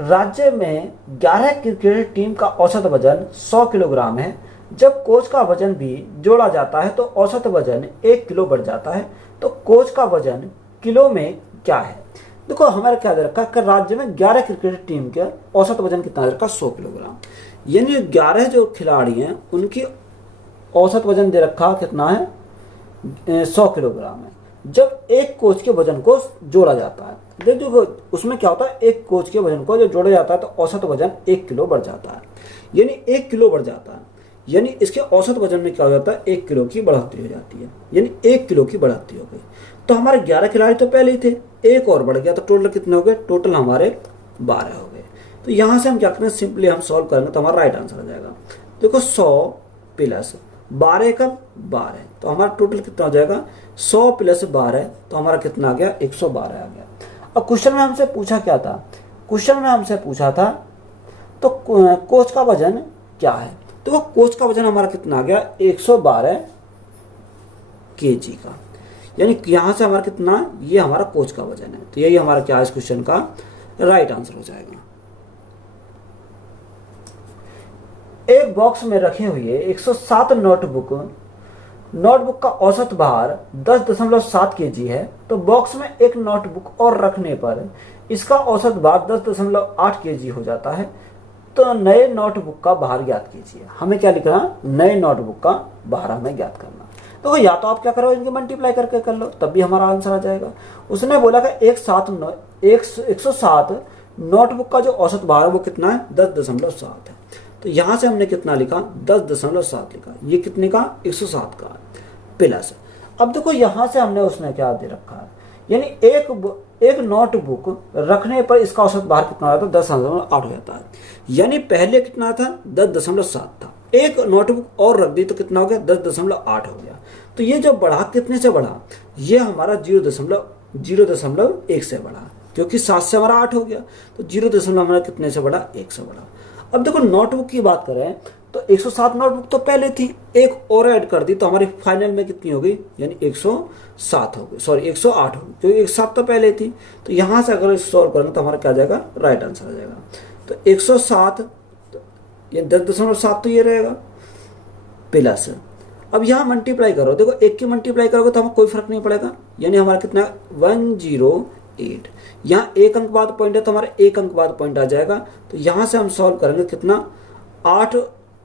राज्य में 11 क्रिकेट टीम का औसत वजन 100 किलोग्राम है। जब कोच का वजन भी जोड़ा जाता है तो औसत वजन 1 किलो बढ़ जाता है। तो कोच का वजन किलो में क्या है। देखो हमारे क्या दे रखा है कि राज्य में 11 क्रिकेट टीम के औसत वजन कितना दे रखा, 100 किलोग्राम। यानी 11 जो खिलाड़ी हैं उनकी औसत वजन दे रखा कितना है, 100 किलोग्राम है। जब एक कोच के वजन को जोड़ा जाता है, देखो उसमें क्या होता है, एक कोच के वजन को जो जोड़ा जाता है तो औसत वजन 1 किलो बढ़ जाता है। यानी 1 किलो बढ़ जाता है, यानी इसके औसत वजन में क्या हो जाता है, 1 किलो की बढ़ोतरी हो जाती है। यानी 1 किलो की बढ़ोतरी हो गई। तो हमारे 11 खिलाड़ी तो पहले ही थे, एक और बढ़ गया तो टोटल कितने हो गए, टोटल हमारे 12 हो गए। तो यहां से हम क्या करें, सिंपली हम सॉल्व करेंगे तो हमारा राइट आंसर आ जाएगा। देखो 100 प्लस 12 एकम 12, तो हमारा टोटल कितना हो जाएगा 100 प्लस 12, तो हमारा कितना आ गया 112 आ गया। अब क्वेश्चन में हमसे पूछा क्या था, क्वेश्चन में हमसे पूछा था तो कोच का वजन क्या है, तो वो कोच का वजन हमारा कितना आ गया 112 kg का, यानी यहां से हमारा कितना, ये हमारा कोच का वजन है। तो यही हमारा क्या है इस क्वेश्चन का राइट आंसर हो जाएगा। एक बॉक्स में रखे हुए 107 नोटबुक का औसत भार 10.7 kg है, तो बॉक्स में एक नोटबुक और रखने पर इसका औसत भार 10.8 kg हो जाता है, तो नए नोटबुक का भार ज्ञात कीजिए। हमें क्या लिखना, नए नोटबुक का भार हमें ज्ञात करना। तो या तो आप क्या करो, इनके मल्टीप्लाई करके कर लो, तब भी हमारा आंसर आ जाएगा। उसने बोला कि 107 नोटबुक का जो औसत भार है वो कितना है 10.7 है, तो यहां से हमने कितना लिखा 10.7 लिखा, ये कितने का 107 का प्लस। अब देखो यहां से हमने उसने क्या दे रखा है, यानी एक नोटबुक रखने पर इसका औसत भार कितना आता है 10.8 हो जाता है, यानी पहले कितना था 10.7 था, एक नोटबुक और रख दी तो कितना हो गया 10.8 हो गया। तो ये जो बढ़ा कितने से बढ़ा, ये हमारा 0.1 से बढ़ा, क्योंकि 7 से हमारा 8 हो गया, तो 0 हमारा कितने से बढ़ा 1 से बढ़ा। अब देखो नोटबुक की बात करें तो 107 नोटबुक तो पहले थी, एक और ऐड कर दी तो हमारी फाइनल में कितनी हो गई, यानी 107 हो गई, सॉरी 108 हो गई, क्योंकि 107 तो पहले थी। तो यहां से अगर सॉल्व करेंगे तो हमारा क्या आ जाएगा, राइट आंसर आ जाएगा। तो 107 ये 10.7 तो ये रहेगा प्लस, अब यहाँ मल्टीप्लाई करो, देखो एक की मल्टीप्लाई करोगे तो हमें कोई फर्क नहीं पड़ेगा, यानी हमारा कितना 108, यहाँ एक अंक बाद पॉइंट है तो हमारा एक अंक बाद पॉइंट आ जाएगा। तो यहाँ से हम सॉल्व करेंगे कितना 8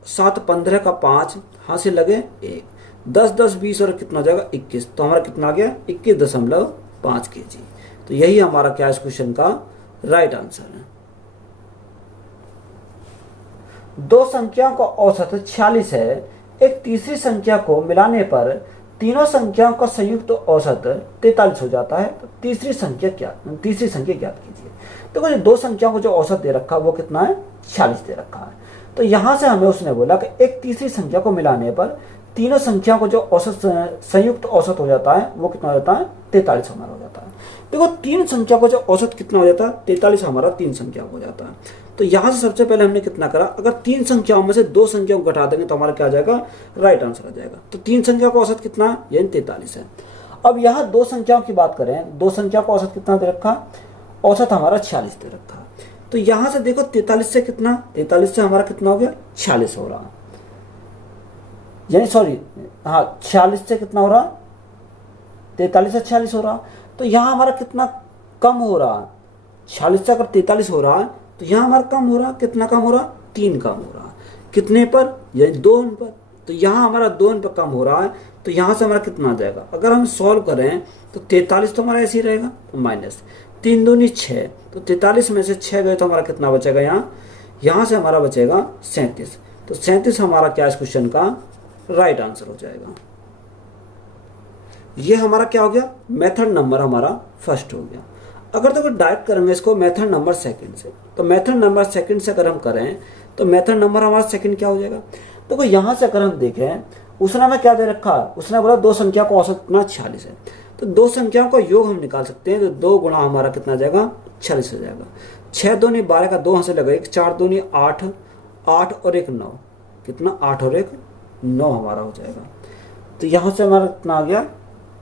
7 15 का 5 हासिल लगे 1, 10 10 20 और कितना हो जाएगा 21, तो हमारा कितना आ गया 21.5 kg। तो यही हमारा क्या इस क्वेश्चन का राइट आंसर है। दो संख्याओं का औसत 46 है, एक तीसरी संख्या को मिलाने पर तीनों संख्याओं का संयुक्त औसत 43 हो जाता है, तो तीसरी संख्या ज्ञात कीजिए। तो ये दो संख्याओं को जो औसत दे रखा है वो कितना है 46 दे रखा है। तो यहां से हमें उसने बोला कि एक तीसरी संख्या को मिलाने पर तीनों संख्याओं को जो औसत संयुक्त औसत हो जाता है वो कितना हो जाता है 43 हमारा हो जाता है। देखो तीन संख्या को जो औसत कितना हो जाता है 43 हमारा तीन संख्या हो जाता है। तो यहां से सबसे पहले हमने कितना करा, अगर तीन संख्याओं में से दो संख्याओं को घटा देंगे तो हमारा क्या आ जाएगा, राइट आंसर आ जाएगा। तो तीन संख्या का औसत कितना है, यानी 43 है। अब यहाँ दो संख्याओं की बात करें, दो संख्या का औसत कितना दे रखा, औसत हमारा 46 दे रखा। तो यहां से देखो 43 से कितना, 43 से हमारा कितना हो गया 46 हो रहा, यानी सॉरी हाँ 46 से कितना हो रहा 43 से 46 हो रहा। तो यहाँ हमारा कितना कम हो रहा, 46 से अगर 43 हो रहा है तो यहाँ हमारा कम हो रहा, कितना कम हो रहा 3 कम हो रहा, कितने पर, यानी 2 पर। तो यहाँ हमारा 2 पर कम हो रहा है, तो यहाँ से हमारा कितना आ जाएगा, अगर हम सॉल्व करें तो 43 तो हमारा ऐसे ही रहेगा, तो माइनस 3 दूनी 6, तो 43 में से 6 गए तो हमारा कितना बचेगा, यहाँ से हमारा बचेगा 37। तो 37 हमारा क्या इस क्वेश्चन का राइट आंसर हो जाएगा। ये हमारा क्या हो गया, मेथड नंबर हमारा फर्स्ट हो गया। अगर तो डायरेक्ट करेंगे इसको मेथड नंबर सेकंड से, तो मेथड नंबर सेकंड से अगर हम करें तो मेथड नंबर हमारा सेकंड क्या हो जाएगा। देखो यहाँ से अगर हम देखें, उसने हमें क्या दे रखा है, उसने बोला दो संख्या का औसत कितना 46 है, तो दो संख्याओं का योग हम निकाल सकते हैं। तो 2 गुणा हमारा कितना जाएगा 46 हो जाएगा। 6 दूनी 12 का 2 हाथ से लगा 1, 4 दूनी 8, 8 और 1 9, कितना 8 और 1 9 हमारा हो जाएगा। तो यहाँ से हमारा कितना आ गया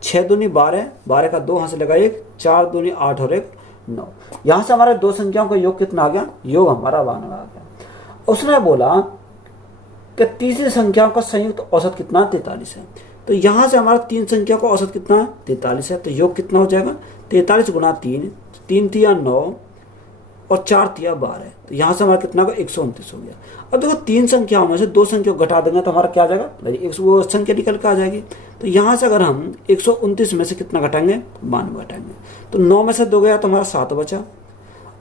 6 दूनी 12, 12 का 2 हाथ से लगा 1, 4 दूनी 8 और 1 9। यहाँ से हमारे दो संख्याओं का योग कितना आ गया, योग हमारा 92 आ गया। उसने बोला कि तीसरी संख्याओं का संयुक्त औसत कितना 43 है। तो यहाँ से हमारा तीन संख्या का औसत कितना 43 है, तो योग कितना हो जाएगा 43 गुना 3, 3 तिया 9 और 4 तिया 12, तो यहाँ से हमारा कितना 129 हो गया। अब देखो तीन संख्याओं में से दो संख्या को घटा देंगे तो हमारा क्या आ जाएगा, वो संख्या निकल के आ जाएगी। तो यहाँ से अगर हम 129 में से कितना घटाएंगे 92 घटाएंगे, तो 9 में से 2 गया तो हमारा 7 बचा,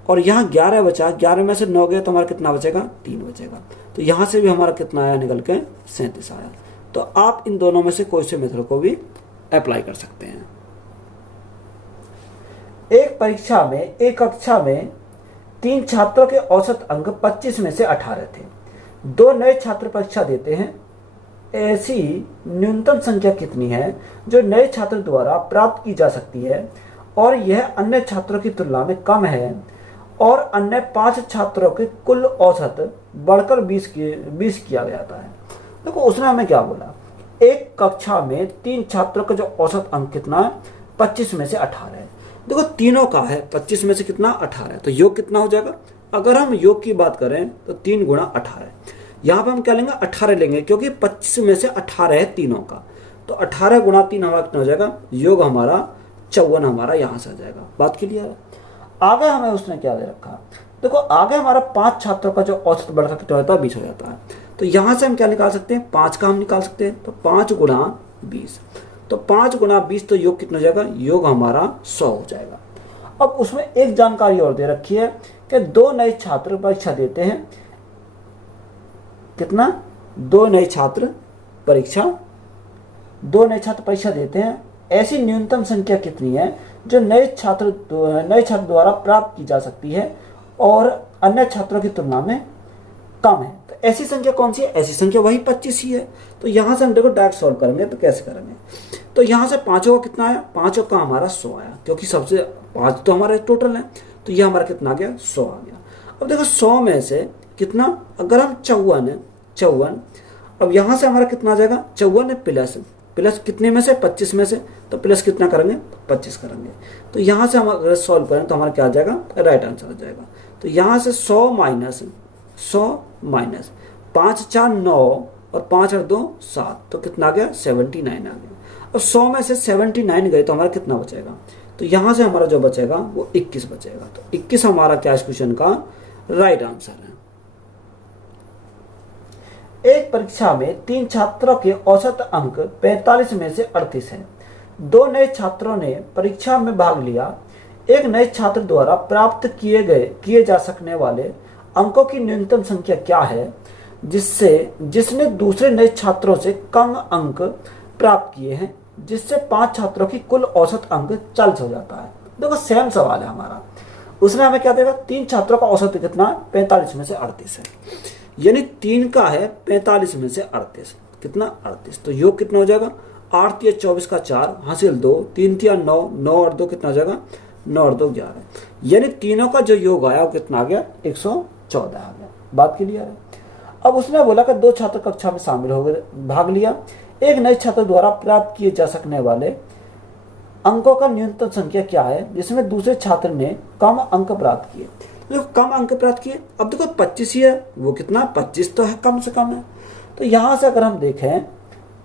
और यहाँ 11 बचा, 11 में से 9 गया तो हमारा कितना बचेगा 3 बचेगा। तो यहाँ से भी हमारा कितना आया निकल के 37 आया। तो आप इन दोनों में से कोई से मेथड को भी अप्लाई कर सकते हैं। एक परीक्षा में एक कक्षा में 3 छात्रों के औसत अंक 25 में से 18 थे। 2 नए छात्र परीक्षा देते हैं, ऐसी न्यूनतम संख्या कितनी है जो नए छात्र द्वारा प्राप्त की जा सकती है और यह अन्य छात्रों की तुलना में कम है और अन्य 5 छात्रों के कुल औसत बढ़कर 20 किया जाता है। देखो उसने हमें क्या बोला, एक कक्षा में 3 छात्रों का जो औसत अंक कितना है, 25 में से 18 है। देखो तीनों का है 25 में से कितना, 18 है। तो योग कितना हो जाएगा, अगर हम योग की बात करें तो 3 गुणा 18। यहाँ पे हम क्या लेंगे, 18 लेंगे, क्योंकि 25 में से 18 है तीनों का। तो 18 गुणा 3 हमारा कितना हो जाएगा, योग हमारा 54 हमारा यहाँ से आ जाएगा। बात क्लियर है। आगे हमें उसने क्या दे रखा, देखो आगे हमारा 5 छात्रों का जो औसत बढ़कर कितना होता है, 20 हो जाता है। तो यहाँ से हम क्या निकाल सकते हैं, 5 का हम निकाल सकते हैं। तो 5 गुणा 20, तो 5 गुणा 20 तो योग कितना हो जाएगा, योग हमारा 100 हो जाएगा। अब उसमें एक जानकारी और दे रखी है कि 2 नए छात्र परीक्षा देते हैं, कितना, 2 नए छात्र परीक्षा देते हैं। ऐसी न्यूनतम संख्या कितनी है जो नए छात्र द्वारा प्राप्त की जा सकती है और अन्य छात्रों की तुलना में कम है। तो ऐसी संख्या कौन सी है, ऐसी संख्या वही 25 ही है। तो यहाँ से हम देखो डायरेक्ट सॉल्व करेंगे तो कैसे करेंगे, तो यहाँ से 5 का कितना आया, 5 का हमारा 100 आया, क्योंकि सबसे 5 तो हमारे टोटल है। तो ये हमारा कितना आ गया, 100 आ गया। अब देखो 100 में से कितना, अगर हम 54, अब यहाँ से हमारा कितना आ जाएगा, 54 प्लस कितने में से, 25 में से, तो प्लस कितना करेंगे, 25 करेंगे। तो यहाँ से हम अगर सॉल्व करें तो हमारा क्या आ जाएगा, राइट आंसर आ जाएगा। तो यहाँ से 100 माइनस 5 4 9 और 5 और 2 7, तो कितना आ गया, 79 आ गया। अब 100 में से 79 गए तो हमारा कितना बचेगा, तो यहाँ से हमारा जो बचेगा वो 21 बचेगा। तो 21 हमारा क्या इस क्वेश्चन का राइट आंसर है। एक परीक्षा में 3 छात्रों के औसत अंक 45 में से 38 है। 2 नए छात्रों ने परीक्षा में भाग लिया। एक नए छात्र द्वारा प्राप्त किए जा सकने वाले अंकों की न्यूनतम संख्या क्या है जिसने दूसरे नए छात्रों से कम अंक प्राप्त किए हैं, जिससे 5 छात्रों की कुल औसत अंक 40 हो जाता है। देखो सेम सवाल है हमारा, उसने हमें क्या देगा, 3 छात्रों का औसत कितना, 45 में से 38 है, यानी 3 का है 45 में से 38, कितना 38। तो योग कितना हो जाएगा, 8 या 24 का 4 हासिल 2, 3 या 9, 9 और 2 कितना हो जाएगा, 9 और 2 11, यानी तीनों का जो योग आया वो कितना आ गया, 114 आ गया। बात क्लियर है। अब उसने बोला कि 2 छात्र कक्षा में शामिल हो गए, भाग लिया। एक नए छात्र द्वारा प्राप्त किए जा सकने वाले अंकों का न्यूनतम संख्या क्या है जिसमें दूसरे छात्र ने कम अंक प्राप्त किए। देखो कम अंक प्राप्त किए, अब देखो 25 ही है, वो कितना 25 तो है, कम से कम है। तो यहाँ से अगर हम देखें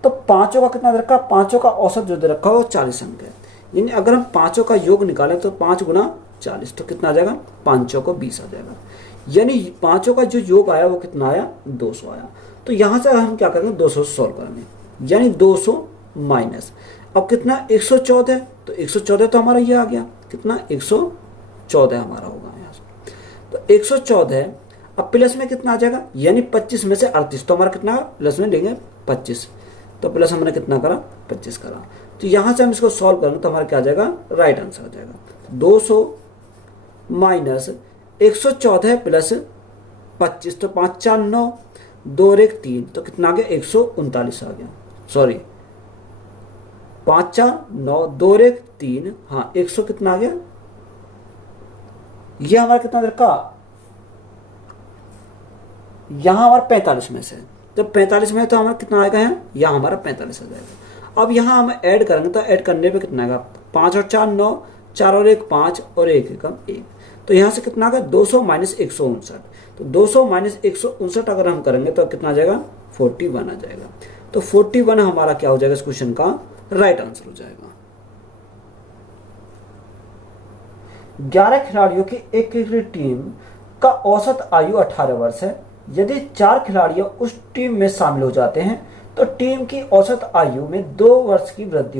तो 5 का कितना दे रखा, 5 का औसत जो दे रखा है वो 40 अंक है, यानी अगर हम 5 का योग निकालें तो 5 गुना 40 तो कितना आ जाएगा, 5 को 20 आ जाएगा, यानी 5 का जो योग आया वो कितना आया, 200 आया। तो यहाँ से हम क्या करेंगे, 200 से सॉल्व करेंगे, यानी 200 माइनस, अब कितना 114, तो 114 तो हमारा ये आ गया, कितना 114 हमारा होगा यहाँ से। तो 114, अब प्लस में कितना आ जाएगा, यानी 25 में से 38, तो हमारा कितना प्लस में लेंगे 25, तो प्लस हमने कितना करा, 25 करा। तो यहाँ से हम इसको सॉल्व करेंगे तो हमारा क्या आ जाएगा, राइट आंसर आ जाएगा। 200 माइनस 114 प्लस 25, तो 5 4 9, 2 और 1 3, तो कितना आ गया, 139 आ गया, सॉरी 5 4 9, 2 और 1 3, हाँ 100 कितना आ गया, ये हमारा कितना रखा, यहां हमारा 45 में से, जब 45 में तो हमारा कितना आएगा, यहाँ हमारा 45 आ जाएगा। अब यहाँ हम ऐड करेंगे तो ऐड करने पे कितना आएगा, 5 और 4 9, 4 और 1 5 और 1 एकम 1, तो यहाँ से कितना आ गया, 200 माइनस 159, तो 200 माइनस 159 अगर हम करेंगे तो कितना आ जाएगा, 41 आ जाएगा। तो 41 हमारा क्या हो जाएगा, इस क्वेश्चन का राइट आंसर हो जाएगा। 11 खिलाड़ियों की एक क्रिकेट टीम का औसत आयु 18 वर्ष है। यदि 4 खिलाड़ी उस टीम में शामिल हो जाते हैं तो टीम की औसत आयु में 2 वर्ष की वृद्धि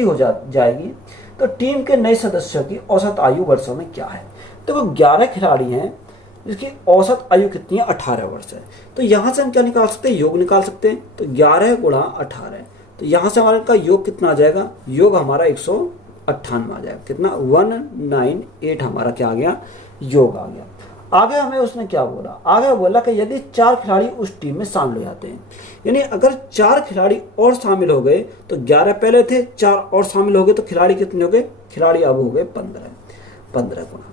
हो जाएगी। तो टीम के नए सदस्यों की औसत आयु वर्षों में क्या है। तो वो 11 खिलाड़ी हैं जिसकी औसत आयु कितनी है, 18 वर्ष है। तो यहाँ से हम क्या निकाल सकते हैं, योग निकाल सकते हैं। तो 11 गुणा 18, तो यहाँ से हमारे का योग कितना आ जाएगा, योग हमारा 198 आ जाएगा, कितना 198 हमारा क्या आ गया, योग आ गया। आगे हमें उसने क्या बोला, आगे बोला कि यदि 4 खिलाड़ी उस टीम में शामिल हो जाते हैं, यानी अगर 4 खिलाड़ी और शामिल हो गए तो 11 पहले थे, 4 और शामिल हो गए तो खिलाड़ी कितने हो गए, खिलाड़ी अब हो गए 15 गुना।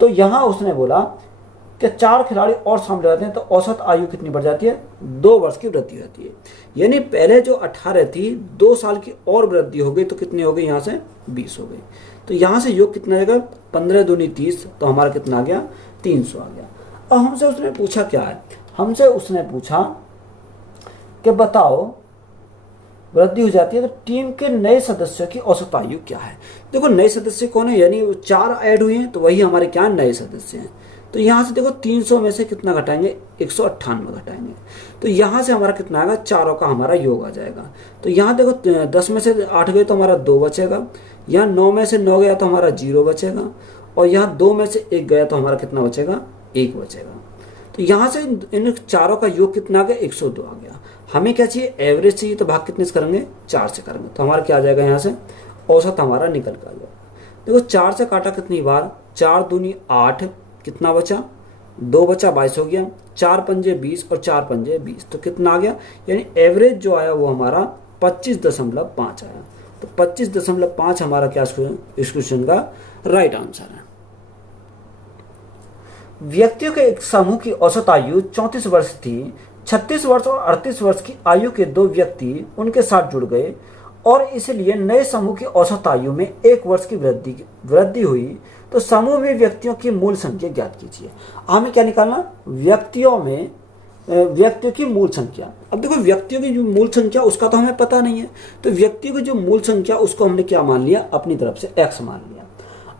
तो यहां उसने बोला कि 4 खिलाड़ी और शामिल हो जाते हैं तो औसत आयु कितनी बढ़ जाती है, 2 वर्ष की वृद्धि होती है। यानी पहले जो 18 थी 2 साल की और वृद्धि हो गई तो कितनी हो गई, यहाँ से 20 हो गई। तो यहाँ से योग कितना आएगा, 15 दूनी 30, तो हमारा कितना आ गया, 300 आ गया। अब हमसे उसने पूछा क्या है, हमसे उसने पूछा कि बताओ वृद्धि हो जाती है तो टीम के नए सदस्यों की औसत आयु क्या है। देखो नए सदस्य कौन है, यानी 4 ऐड हुए हैं तो वही हमारे क्या नए सदस्य हैं। तो यहाँ से देखो 300 में से कितना घटाएंगे, 198 घटाएंगे, तो यहाँ से हमारा कितना आएगा, चारों का हमारा योग आ जाएगा। तो यहाँ देखो 10 में से 8 गए तो हमारा 2 बचेगा, यहाँ 9 में से 9 गया तो हमारा 0 बचेगा, और यहाँ 2 में से 1 गया तो हमारा कितना बचेगा, 1 बचेगा। तो यहाँ से इन चारों का योग कितना आ गया, 102 आ गया। हमें क्या चाहिए, एवरेज चाहिए, तो भाग कितने से करेंगे, 4 से करेंगे, तो हमारा क्या आ जाएगा, यहाँ से औसत हमारा निकल कर आ जाएगा। देखो 4 से काटा कितनी बार, 4 दूनी 8, कितना बचा, 2 बचा, 22 हो गया, 4 पंजे 20 और 4 पंजे 20, तो कितना आ गया, यानी एवरेज जो आया वो हमारा 25.5 आया। तो 25.5 हमारा क्या इस क्वेश्चन का राइट आंसर है। व्यक्तियों के एक समूह की औसत आयु 34 वर्ष थी। 36 वर्ष और 38 वर्ष की आयु के 2 व्यक्ति उनके साथ जुड़ गए और इसलिए नए समूह की औसत आयु में 1 वर्ष की वृद्धि हुई। तो समूह में व्यक्तियों की मूल संख्या ज्ञात कीजिए। हमें क्या निकालना, व्यक्तियों की मूल संख्या। अब देखो व्यक्तियों की जो मूल संख्या उसका तो हमें पता नहीं है, तो व्यक्तियों की जो मूल संख्या उसको हमने क्या मान लिया, अपनी तरफ से x मान लिया।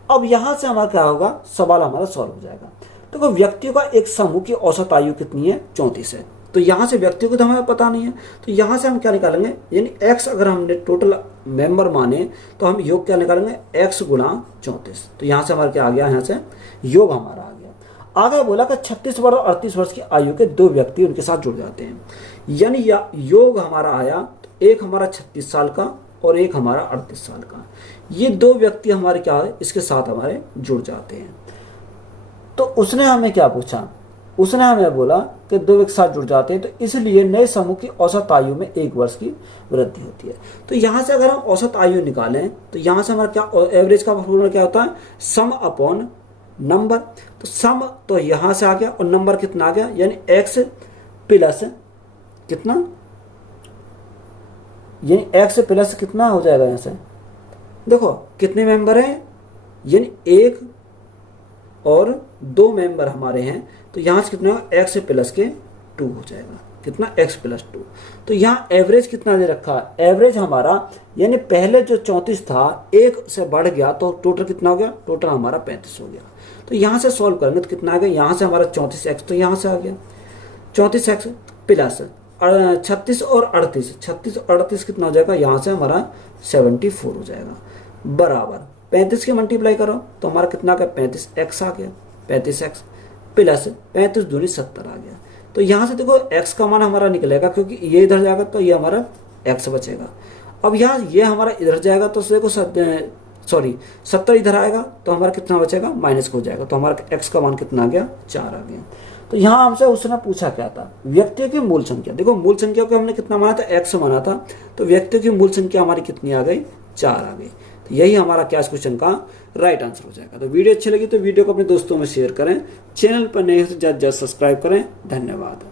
अब यहां से हमारा क्या होगा, सवाल हमारा सॉल्व हो जाएगा। तो व्यक्तियों का एक समूह की औसत आयु कितनी है, 34 है। तो यहाँ से व्यक्तियों को तो हमें पता नहीं है, तो यहाँ से हम क्या निकालेंगे, यानी x अगर हमने टोटल मेंबर माने तो हम योग क्या निकालेंगे, x गुणा 34। तो यहाँ से हमारा क्या आ गया, यहाँ से योग हमारा आ गया। आगे बोला कि 36 वर्ष और 38 वर्ष की आयु के 2 व्यक्ति उनके साथ जुड़ जाते हैं, यानी योग हमारा आया तो एक हमारा 36 साल का और एक हमारा 38 साल का, ये 2 व्यक्ति हमारे क्या है, इसके साथ हमारे जुड़ जाते हैं। तो उसने हमें क्या पूछा, उसने हमें बोला कि 2 एक साथ जुड़ जाते हैं तो इसलिए नए समूह की औसत आयु में 1 वर्ष की वृद्धि होती है। तो यहाँ से अगर हम औसत आयु निकालें तो यहाँ से हमारा क्या, एवरेज का फॉर्मूला क्या होता है, सम अपॉन नंबर। तो सम तो यहाँ से आ गया और नंबर कितना आ गया, यानी x प्लस कितना, यानी x प्लस कितना हो जाएगा, यहाँ से देखो कितने मेंबर हैं, यानी 1 और 2 मेंबर हमारे हैं, तो यहाँ से कितना x प्लस के 2 हो जाएगा, कितना x प्लस 2। तो यहाँ एवरेज कितना दे रखा है, एवरेज हमारा यानी पहले जो 34 था 1 से बढ़ गया तो टोटल कितना हो गया, टोटल हमारा 35 हो गया। तो यहाँ से सॉल्व करेंगे तो कितना आ गया, यहाँ से हमारा 34x, तो यहाँ से आ गया 34x प्लस 36 और 38, 36 और 38 कितना हो जाएगा, यहाँ से हमारा 74 हो जाएगा, बराबर 35 के मल्टीप्लाई करो तो हमारा कितना आ गया, 35x आ गया, 35x प्लस 35 दूनी 70 आ गया। तो यहाँ से देखो x का मान हमारा निकलेगा, क्योंकि ये इधर जाएगा तो ये हमारा x बचेगा। अब यहाँ ये हमारा इधर जाएगा तो देखो 70 इधर आएगा तो हमारा कितना बचेगा, माइनस हो जाएगा, तो हमारा x का मान कितना आ गया, 4 आ गया। तो यहाँ हमसे उसने पूछा क्या था, व्यक्तियों की मूल संख्या। देखो मूल संख्या को हमने कितना माना था, x माना था, तो व्यक्तियों की मूल संख्या हमारी कितनी आ गई, 4 आ गई। तो यही हमारा क्या इस क्वेश्चन का राइट आंसर हो जाएगा। तो वीडियो अच्छी लगी तो वीडियो को अपने दोस्तों में शेयर करें, चैनल पर नए हो तो जल्द सब्सक्राइब करें। धन्यवाद।